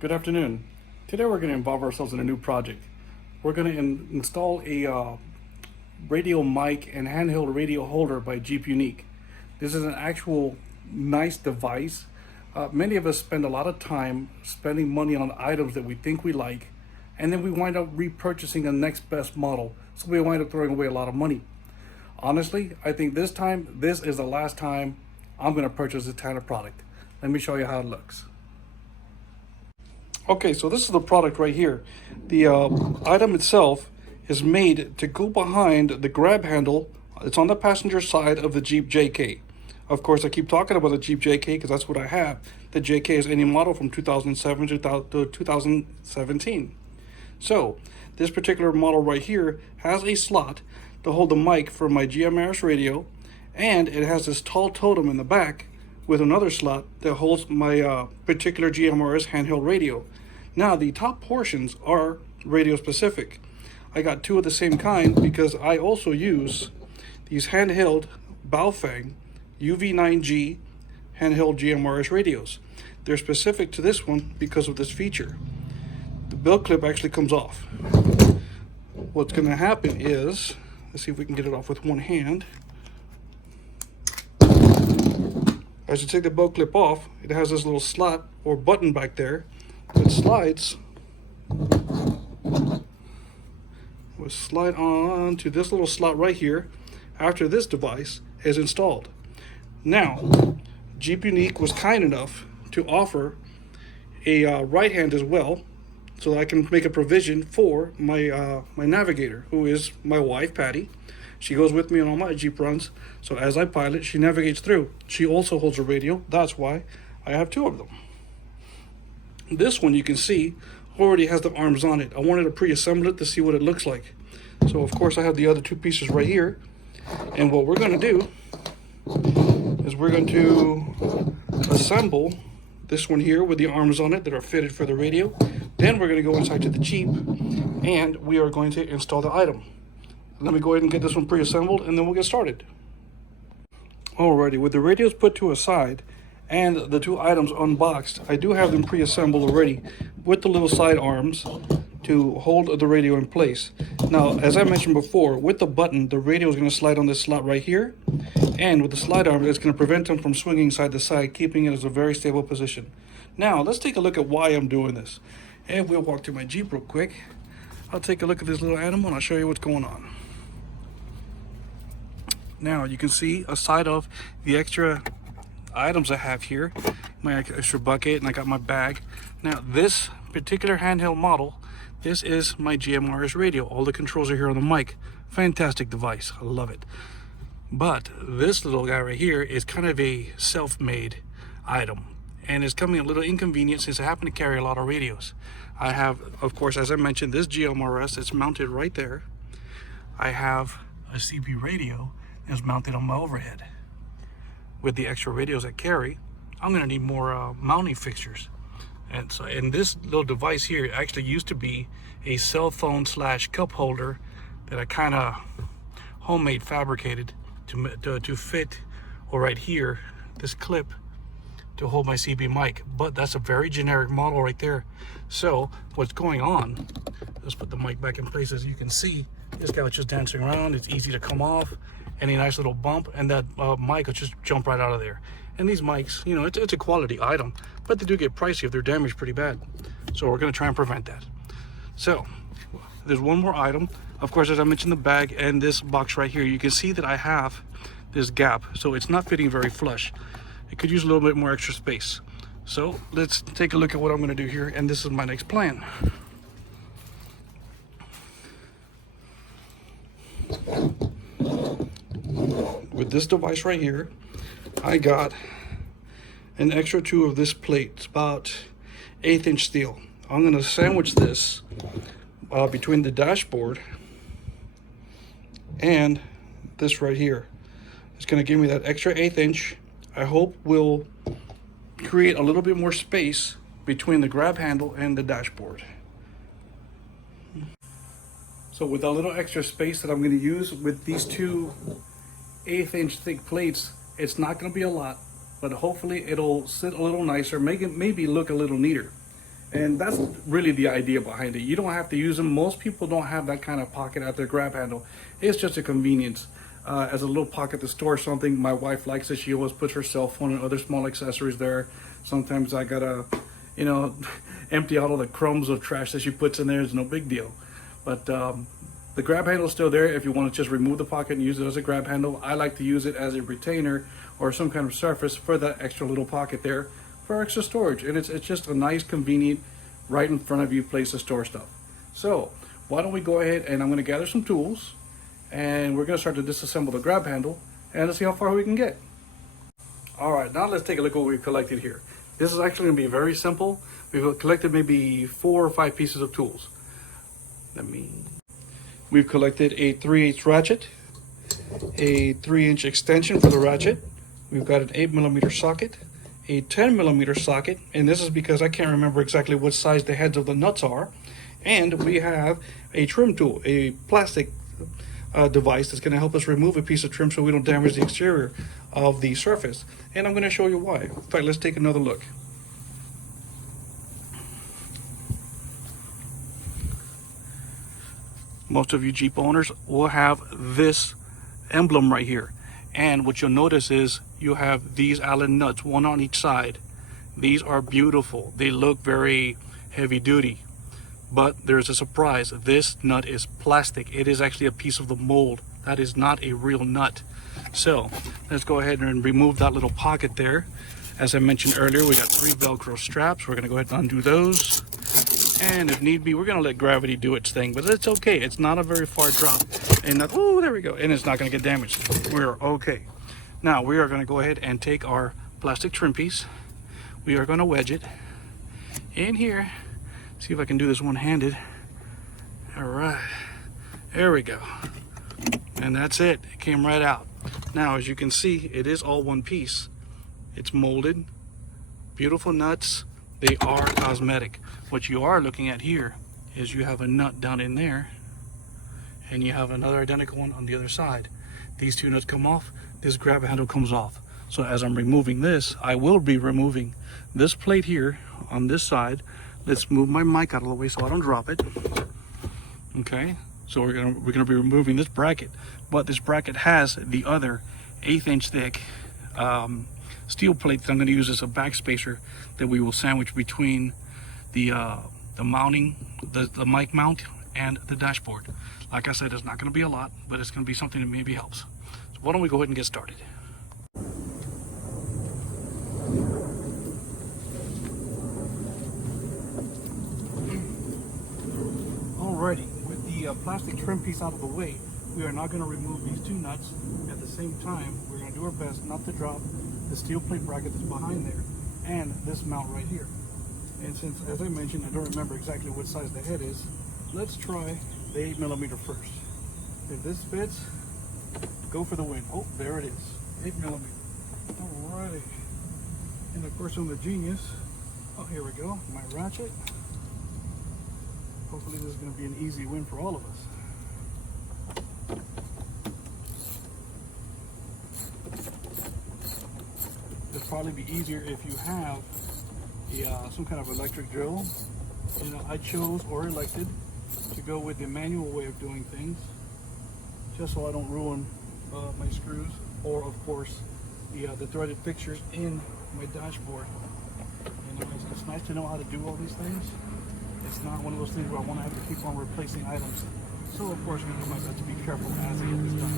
Good afternoon. Today we're going to involve ourselves in a new project. We're going to install a radio mic and handheld radio holder by Jeepuniq. This is an actual nice device. Many of us spend a lot of time spending money on items that we think we like, and then we wind up repurchasing the next best model, so we wind up throwing away a lot of money. Honestly, I think this is the last time I'm going to purchase this kind of product. Let me show you how it looks. Okay, so this is the product right here. The item itself is made to go behind the grab handle. It's on the passenger side of the Jeep JK. Of course, I keep talking about the Jeep JK because that's what I have. The JK is any model from 2007 to 2017. So, this particular model right here has a slot to hold the mic for my GMRS radio, and it has this tall totem in the back with another slot that holds my particular GMRS handheld radio. Now, the top portions are radio specific. I got two of the same kind because I also use these handheld Baofeng UV9G handheld GMRS radios. They're specific to this one because of this feature. The belt clip actually comes off. What's going to happen is, let's see if we can get it off with one hand. As you take the belt clip off, it has this little slot or button back there that slides. Will slide on to this little slot right here after this device is installed. Now, Jeepuniq was kind enough to offer a right hand as well, so that I can make a provision for my my navigator, who is my wife, Patty. She goes with me on all my Jeep runs, so as I pilot, she navigates through. She also holds a radio. That's why I have two of them. This one, you can see, already has the arms on it. I wanted to pre-assemble it to see what it looks like. So, of course, I have the other two pieces right here. And what we're going to do is we're going to assemble this one here with the arms on it that are fitted for the radio. Then we're going to go inside to the Jeep, and we are going to install the item. Let me go ahead and get this one pre-assembled, and then we'll get started. Alrighty, with the radios put to a side and the two items unboxed, I do have them pre-assembled already with the little side arms to hold the radio in place. Now, as I mentioned before, with the button, the radio is going to slide on this slot right here, and with the slide arm, it's going to prevent them from swinging side to side, keeping it as a very stable position. Now, let's take a look at why I'm doing this. And we'll walk to my Jeep real quick. I'll take a look at this little animal and I'll show you what's going on. Now, you can see aside of the extra items I have here, my extra bucket, and I got my bag. Now, this particular handheld model, this is my GMRS radio. All the controls are here on the mic. Fantastic device. I love it. But this little guy right here is kind of a self-made item, and it's coming a little inconvenient since I happen to carry a lot of radios. I have, of course, as I mentioned, this GMRS that's mounted right there. I have a CB radio that's mounted on my overhead. With the extra radios I carry, I'm going to need more mounting fixtures. And so, and this little device here actually used to be a cell phone / cup holder that I kind of homemade fabricated to fit, or right here, this clip to hold my CB mic. But that's a very generic model right there. So what's going on, let's put the mic back in place. As you can see, this guy was just dancing around. It's easy to come off. Any nice little bump, and that mic will just jump right out of there. And these mics, you know, it's a quality item, but they do get pricey if they're damaged pretty bad. So we're going to try and prevent that. So there's one more item. Of course, as I mentioned, the bag and this box right here, you can see that I have this gap, so it's not fitting very flush. It could use a little bit more extra space. So let's take a look at what I'm going to do here, and this is my next plan. With this device right here, I got an extra two of this plate. It's about 1/8 inch steel. I'm going to sandwich this between the dashboard and this right here. It's going to give me that extra 1/8 inch. I hope will create a little bit more space between the grab handle and the dashboard. So with a little extra space that I'm going to use with these two 1/8 inch thick plates, it's not going to be a lot, but hopefully it'll sit a little nicer, make it maybe look a little neater. And that's really the idea behind it. You don't have to use them. Most people don't have that kind of pocket at their grab handle. It's just a convenience. As a little pocket to store something. My wife likes it. She always puts her cell phone and other small accessories there. Sometimes I gotta, you know, empty out all the crumbs of trash that she puts in there. It's no big deal. But the grab handle is still there if you want to just remove the pocket and use it as a grab handle. I like to use it as a retainer or some kind of surface for that extra little pocket there for extra storage. And it's just a nice, convenient, right in front of you place to store stuff. So why don't we go ahead and I'm going to gather some tools and we're going to start to disassemble the grab handle and let's see how far we can get. All right, now let's take a look at what we've collected here. This is actually going to be very simple. We've collected maybe 4 or 5 pieces of tools. We've collected a 3/8 ratchet, a 3-inch extension for the ratchet. We've got an 8mm socket, a 10mm socket, and this is because I can't remember exactly what size the heads of the nuts are. And we have a trim tool, a plastic device that's going to help us remove a piece of trim so we don't damage the exterior of the surface. And I'm going to show you why. In fact, let's take another look. Most of you Jeep owners will have this emblem right here. And what you'll notice is you have these Allen nuts, one on each side. These are beautiful. They look very heavy duty. But there's a surprise. This nut is plastic. It is actually a piece of the mold. That is not a real nut. So let's go ahead and remove that little pocket there. As I mentioned earlier, we got 3 Velcro straps. We're going to go ahead and undo those. And if need be, we're going to let gravity do its thing, but it's okay. It's not a very far drop. And that, oh, there we go. And it's not going to get damaged. We're okay. Now we are going to go ahead and take our plastic trim piece. We are going to wedge it in here. See if I can do this one-handed. All right. There we go. And that's it. It came right out. Now, as you can see, it is all one piece. It's molded. Beautiful nuts. They are cosmetic. What you are looking at here is you have a nut down in there and you have another identical one on the other side. These 2 nuts come off, this grab handle comes off. So as I'm removing this, I will be removing this plate here on this side. Let's move my mic out of the way so I don't drop it. Okay, so we're gonna be removing this bracket, but this bracket has the other 1/8 inch thick steel plate that I'm going to use as a back spacer that we will sandwich between the mounting, the mic mount and the dashboard. Like I said, it's not going to be a lot, but it's going to be something that maybe helps. So why don't we go ahead and get started. Alrighty, with the plastic trim piece out of the way, we are now going to remove these 2 nuts. At the same time, we're going to do our best not to drop the steel plate bracket that's behind there and this mount right here. And since, as I mentioned, I don't remember exactly what size the head is, let's try the 8mm first. If this fits, go for the win. Oh, there it is, 8mm. Alrighty. And of course I'm the genius. Oh, here we go, my ratchet. Hopefully this is going to be an easy win for all of us. It'd probably be easier if you have some kind of electric drill. You know, I chose or elected to go with the manual way of doing things, just so I don't ruin my screws or, of course, the threaded fixtures in my dashboard. You know, it's nice to know how to do all these things. It's not one of those things where I want to have to keep on replacing items. So, of course, I'm going to do my best to be careful as I get this done.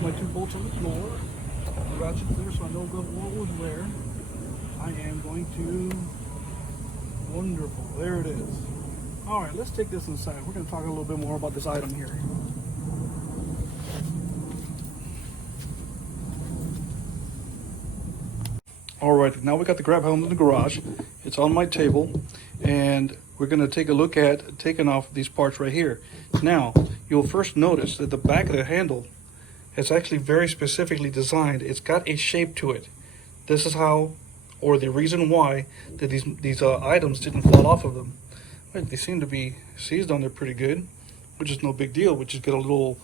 My 2 bolts on the floor, the ratchet's there so I know what was where. I am going to, wonderful, there it is. All right, let's take this inside. We're going to talk a little bit more about this item here. All right, now we got the grab handle in the garage. It's on my table, and we're going to take a look at taking off these parts right here. Now, you'll first notice that the back of the handle, it's actually very specifically designed. It's got a shape to it. This is how, or the reason why, that these items didn't fall off of them. But they seem to be seized on there pretty good, which is no big deal. We just get a little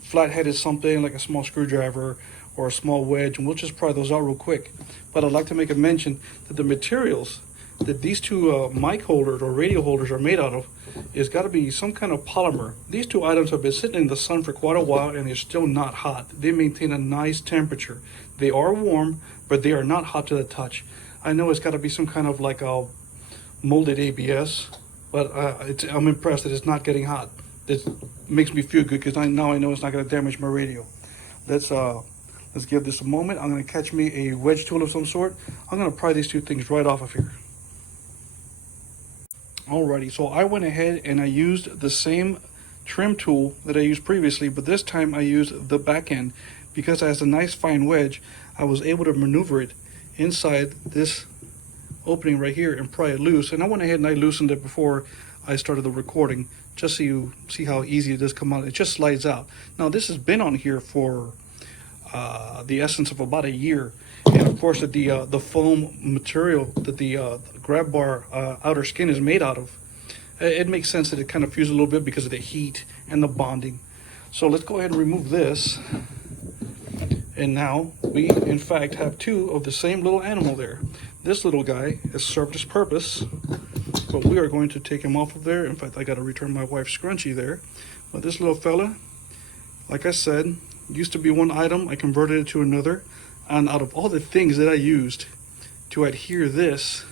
flat-headed something like a small screwdriver or a small wedge, and we'll just pry those out real quick. But I'd like to make a mention that the materials that these two mic holders or radio holders are made out of is got to be some kind of polymer. These two items have been sitting in the sun for quite a while and they're still not hot. They maintain a nice temperature. They are warm, but they are not hot to the touch. I know it's got to be some kind of like a molded ABS, but I'm impressed that it's not getting hot. This makes me feel good because now I know it's not going to damage my radio. Let's give this a moment. I'm going to catch me a wedge tool of some sort. I'm going to pry these two things right off of here. Alrighty, so I went ahead and I used the same trim tool that I used previously, but this time I used the back end. Because it has a nice fine wedge, I was able to maneuver it inside this opening right here and pry it loose. And I went ahead and I loosened it before I started the recording, just so you see how easy it does come out. It just slides out. Now this has been on here for the essence of about a year, and of course that the foam material that the grab bar outer skin is made out of, it makes sense that it kind of fuses a little bit because of the heat and the bonding. So let's go ahead and remove this, and now we in fact have two of the same little animal there. This little guy has served its purpose, but we are going to take him off of there. In fact, I got to return my wife's scrunchie there. But this little fella, like I said, used to be one item. I converted it to another, and out of all the things that I used to adhere this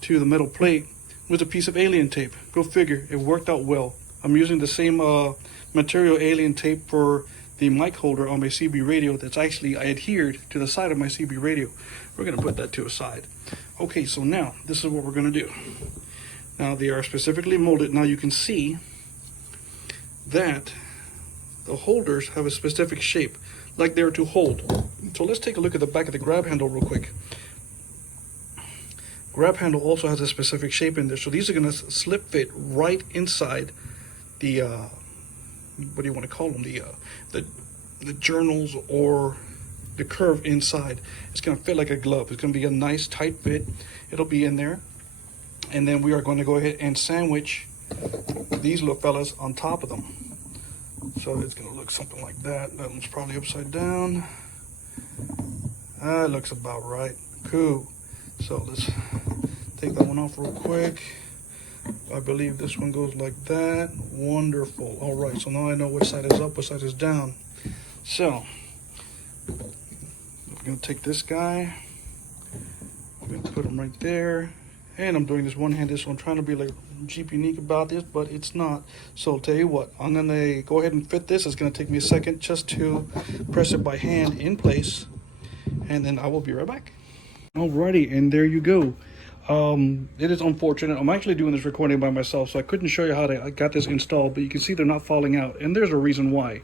to the metal plate was a piece of alien tape. Go figure, it worked out well. I'm using the same material alien tape for the mic holder on my CB radio that's actually adhered to the side of my CB radio. We're going to put that to a side. Okay, so now this is what we're going to do. Now they are specifically molded. Now you can see that the holders have a specific shape, like they're to hold. So let's take a look at the back of the grab handle real quick. Grab handle also has a specific shape in there, so these are going to slip fit right inside the what do you want to call them, the journals or the curve inside. It's going to fit like a glove. It's going to be a nice tight fit. It'll be in there, and then we are going to go ahead and sandwich these little fellas on top of them. So it's going to look something like that. That one's probably upside down. That looks about right. Cool. So let's take that one off real quick. I believe this one goes like that. Wonderful. All right, so now I know which side is up, which side is down. So we're going to take this guy. I'm going to put him right there. And I'm doing this one-handed, so I'm trying to be like Jeepuniq about this, but it's not. So I'll tell you what, I'm going to go ahead and fit this. It's going to take me a second just to press it by hand in place, and then I will be right back. Alrighty, and there you go. It is unfortunate. I'm actually doing this recording by myself, so I couldn't show you how I got this installed, but you can see they're not falling out, and there's a reason why.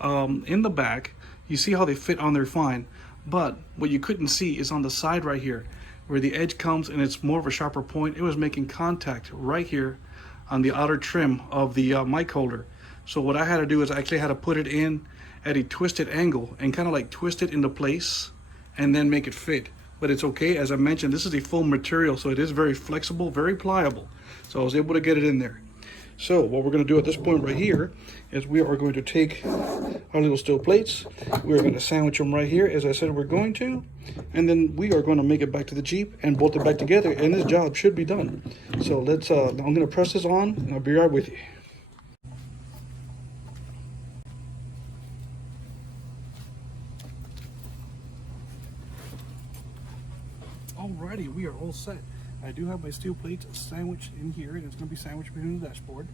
In the back, you see how they fit on there fine, but what you couldn't see is on the side right here, where the edge comes and it's more of a sharper point. It was making contact right here on the outer trim of the mic holder. So what I had to do is I actually had to put it in at a twisted angle and kind of like twist it into place and then make it fit. But it's okay. As I mentioned, this is a foam material, so it is very flexible, very pliable. So I was able to get it in there. So what we're going to do at this point right here is we are going to take our little steel plates. We're going to sandwich them right here, as I said we're going to. And then we are going to make it back to the Jeep and bolt it back together, and this job should be done. So let's, I'm going to press this on, and I'll be right with you. Alrighty, we are all set. I do have my steel plates sandwiched in here, and it's going to be sandwiched between the dashboard,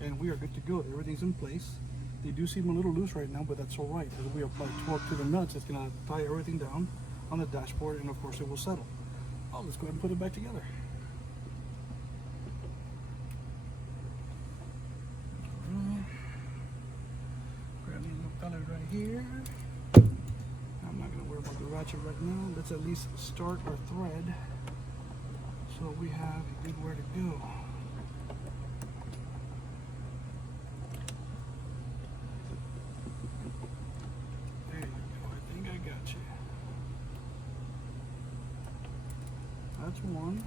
and we are good to go. Everything's in place. They do seem a little loose right now, but that's all right. As we apply torque to the nuts, it's going to tie everything down on the dashboard, and of course it will settle. Oh, let's go ahead and put it back together. Grab these little fellas right here. I'm not going to worry about the ratchet right now. Let's at least start our thread so we have a good where to go. There you go. I think I got you. That's one.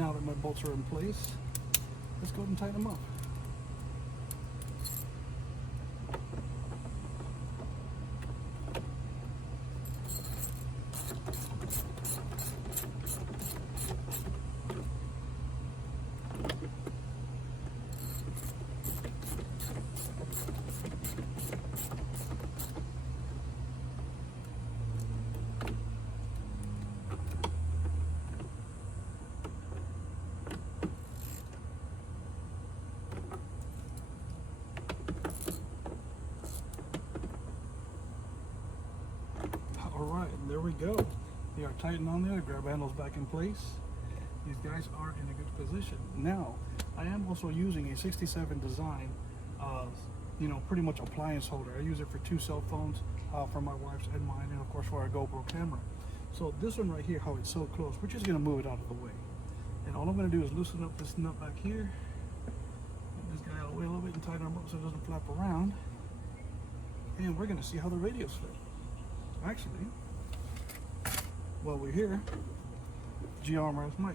Now that my bolts are in place, let's go ahead and tighten them up. Alright, there we go. They are tightened on there, grab handles back in place. These guys are in a good position. Now, I am also using a 67 design, pretty much appliance holder. I use it for 2 cell phones, for my wife's and mine, and of course for our GoPro camera. So this one right here, how it's so close, we're just gonna move it out of the way. And all I'm gonna do is loosen up this nut back here, move this guy out of the way a little bit and tighten him up so it doesn't flap around. And we're gonna see how the radios fit. Actually, while we're here, GMRS mic.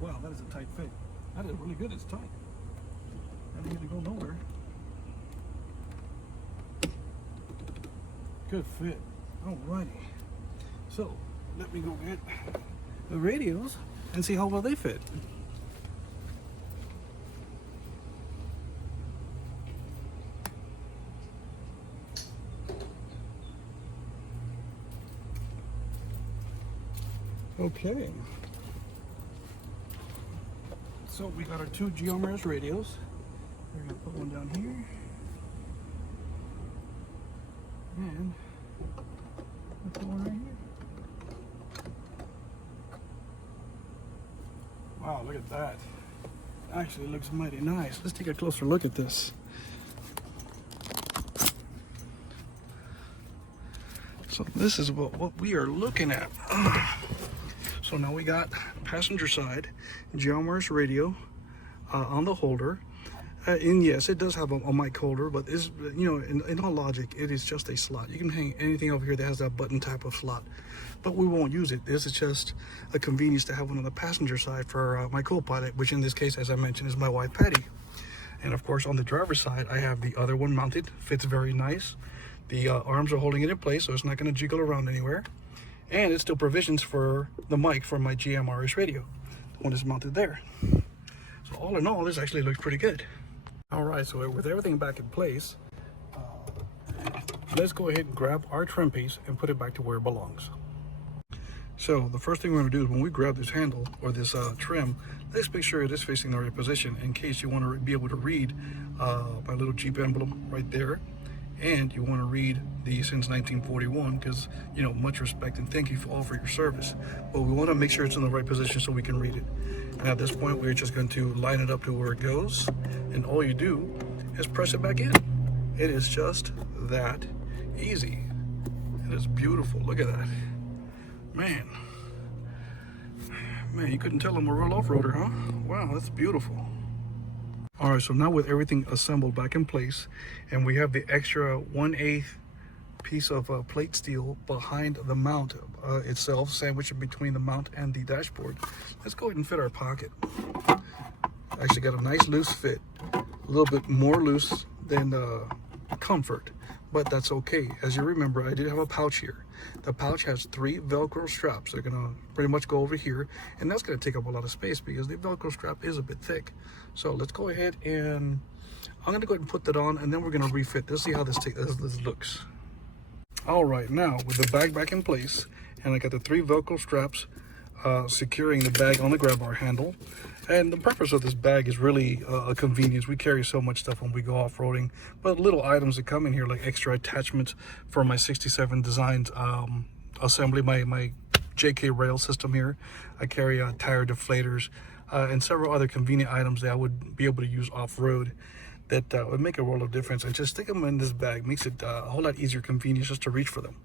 Wow, that is a tight fit. That is really good, it's tight. I don't need to go nowhere. Good fit. Alrighty. So, let me go get the radios and see how well they fit. Okay, so we got our 2 GMRS radios. We're gonna put one down here, and we'll put one right here. Wow, look at that. Actually, it looks mighty nice. Let's take a closer look at this. So this is what we are looking at. So now we got passenger side GMRS radio on the holder, and yes, it does have a mic holder, but is in all logic, it is just a slot. You can hang anything over here that has that button type of slot, but we won't use it. This is just a convenience to have one on the passenger side for my co-pilot, which in this case, as I mentioned, is my wife Patty. And of course, on the driver's side, I have the other one mounted. Fits very nice. The arms are holding it in place, so it's not going to jiggle around anywhere. And it still provisions for the mic for my GMRS radio. The one is mounted there. So all in all, this actually looks pretty good. All right, so with everything back in place, let's go ahead and grab our trim piece and put it back to where it belongs. So the first thing we're going to do is when we grab this handle or this trim, let's make sure it is facing the right position in case you want to be able to read my little Jeep emblem right there. And you want to read the since 1941 because, much respect and thank you all for your service. But we want to make sure it's in the right position so we can read it. And at this point, we're just going to line it up to where it goes. And all you do is press it back in. It is just that easy. It is beautiful. Look at that. Man, you couldn't tell I'm a real off-roader, huh? Wow, that's beautiful. All right, so now with everything assembled back in place, and we have the extra 1/8 piece of plate steel behind the mount itself, sandwiched between the mount and the dashboard, let's go ahead and fit our pocket. Actually got a nice loose fit, a little bit more loose than comfort, but that's okay. As you remember, I did have a pouch here. The pouch has 3 Velcro straps. They're gonna pretty much go over here, and that's gonna take up a lot of space because the Velcro strap is a bit thick. So let's go ahead and I'm gonna go ahead and put that on, and then we're gonna refit. Let's see how this looks. All right, now with the bag back in place, and I got the 3 Velcro straps securing the bag on the grab bar handle. And the purpose of this bag is really a convenience. We carry so much stuff when we go off-roading, but little items that come in here, like extra attachments for my 67 designed assembly, my JK rail system here. I carry tire deflators and several other convenient items that I would be able to use off-road that would make a world of difference. And just stick them in this bag makes it a whole lot easier, convenience just to reach for them.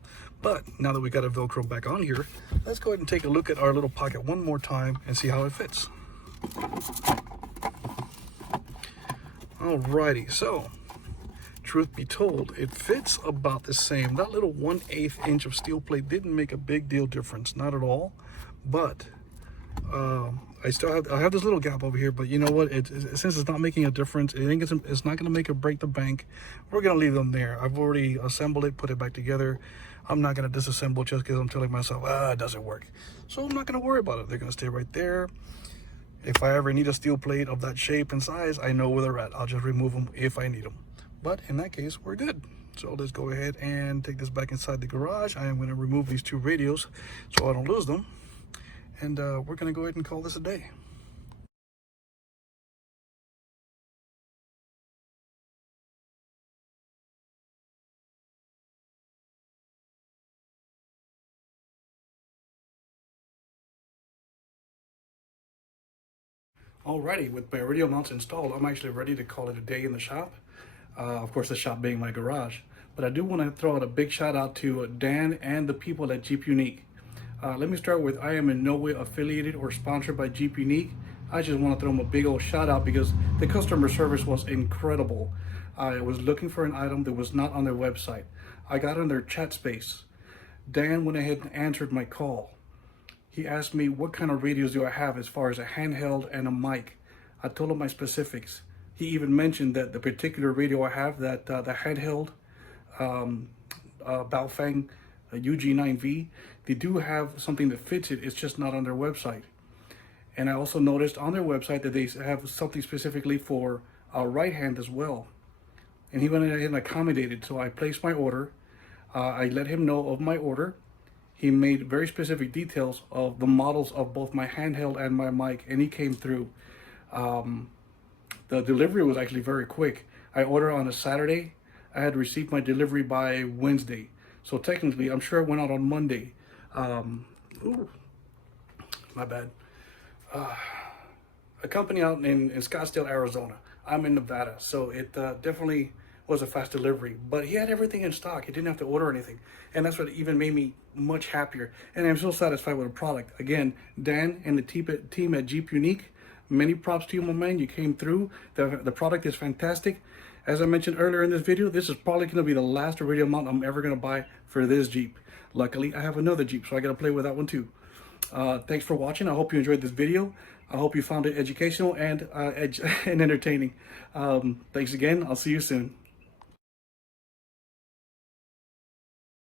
But now that we got a Velcro back on here, let's go ahead and take a look at our little pocket one more time and see how it fits. Alrighty, so truth be told, it fits about the same. That little 1/8 inch of steel plate didn't make a big deal difference, not at all. But I have this little gap over here, but you know what? Since it's not making a difference, it's not going to make or break the bank. We're going to leave them there. I've already assembled it, put it back together. I'm not going to disassemble just because I'm telling myself, it doesn't work. So I'm not going to worry about it. They're going to stay right there. If I ever need a steel plate of that shape and size, I know where they're at. I'll just remove them if I need them. But in that case, we're good. So let's go ahead and take this back inside the garage. I am going to remove these 2 radios so I don't lose them. And we're going to go ahead and call this a day. Alrighty, with my radio mounts installed, I'm actually ready to call it a day in the shop. Of course, the shop being my garage. But I do want to throw out a big shout out to Dan and the people at Jeepuniq. Let me start with, I am in no way affiliated or sponsored by Jeepuniq. I just want to throw them a big old shout out because the customer service was incredible. I was looking for an item that was not on their website. I got in their chat space. Dan went ahead and answered my call. He asked me what kind of radios do I have as far as a handheld and a mic. I told him my specifics. He even mentioned that the particular radio I have, that the handheld Baofeng UG9V, they do have something that fits it. It's just not on their website. And I also noticed on their website that they have something specifically for a right hand as well. And he went ahead and accommodated. So I placed my order. I let him know of my order. He made very specific details of the models of both my handheld and my mic, and he came through. The delivery was actually very quick. I ordered on a Saturday. I had received my delivery by Wednesday. So technically, I'm sure it went out on Monday. Ooh, my bad. A company out in Scottsdale, Arizona. I'm in Nevada, so it definitely was a fast delivery, but he had everything in stock. He didn't have to order anything, and that's what even made me much happier. And I'm so satisfied with the product. Again, Dan and the team at Jeepuniq, many props to you, my man. You came through. The product is fantastic. As I mentioned earlier in this video, this is probably going to be the last radio mount I'm ever going to buy for this Jeep. Luckily, I have another Jeep, so I got to play with that one too. Thanks for watching. I hope you enjoyed this video. I hope you found it educational and entertaining. Thanks again. I'll see you soon.